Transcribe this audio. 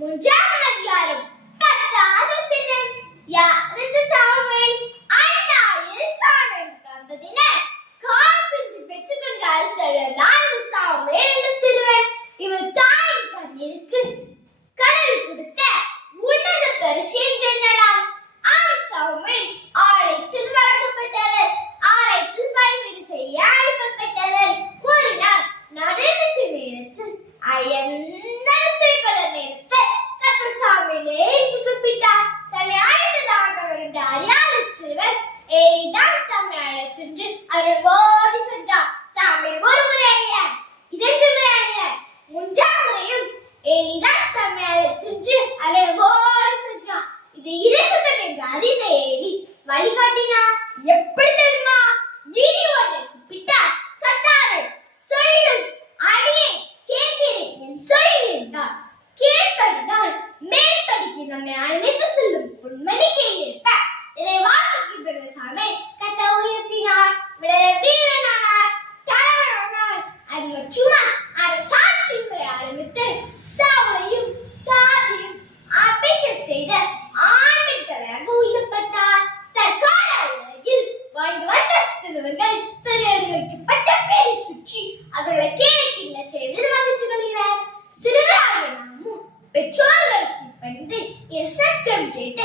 மூன்றாம் அதிகாரம் கர்த்தர் வசனம். யாரென்று சாமுவேல் அந்நாளில் கானான் வந்ததின காத்துஞ்சு பெற்றுக்கொண்ட அரசர்தான் சாமுவேல் என்ற சிறுவன். இவர் தாயின் கண்ணிற்கு கடல் கொடுத்த உன்னத பரிசு என்றெண்ணலாம். சாமுவேல் ஆலயத்தில் வளர்க்கப்பட்டவர், ஆலயத்தில் பணிவிடை செய்ய அனுப்பப்பட்டவர். ஒரு நாள் நடுநிசி நேரத்தில் தன்னை அழைத்ததாக அறியாத சிறுவன் ஏலிதான் தம்மை அழைத்து சென்று அவரோடு சென்றார். சாமுவேல் ஒரு முறை அல்ல, இரண்டு முறை அல்ல, மூன்றாம் முறையும் ஏலிதான் தம்மை அழைத்து சென்று அவரோடு சென்றார். இது இரசத்தம் என்று அறிந்த ஏலி வழிகாட்டினார். எப்படி தெரியுமா? இனி ஒன்றை கூப்பிட்டார். கர்த்தாவே சொல்லும், அடியே கேட்கிறேன் என் சொல் என்றார். கேட்பதுதான் மேற்படிக்கு நம்மை அழைத்து செல்லும் பொன்மணிக்கு ஏற்ப இதை வாக்குகின்ற சாமுவேல் கர்த்தர் உயர்த்தினார். விடலை வீரனானார், தலைவனானார். அது மட்டுமா சாட்சி முறை ஆரம்பித்து சாவுலையும் தாவியும் அபிஷேகம் செய்த ஆண்மை தலையாக உயர்த்தப்பட்டார். தற்கால உலகில் வாழ்ந்து வந்த சிறுவர்கள் பெரியவர்களுக்கு பட்ட பேரை சுற்றி அவர்களை கேட்கின்ற செய்வதில் மகிழ்ச்சி கொள்கிறார். சிறுவராகிய நாமும் பெற்றோர்களுக்கு பணிந்து சத்தம் கேட்டு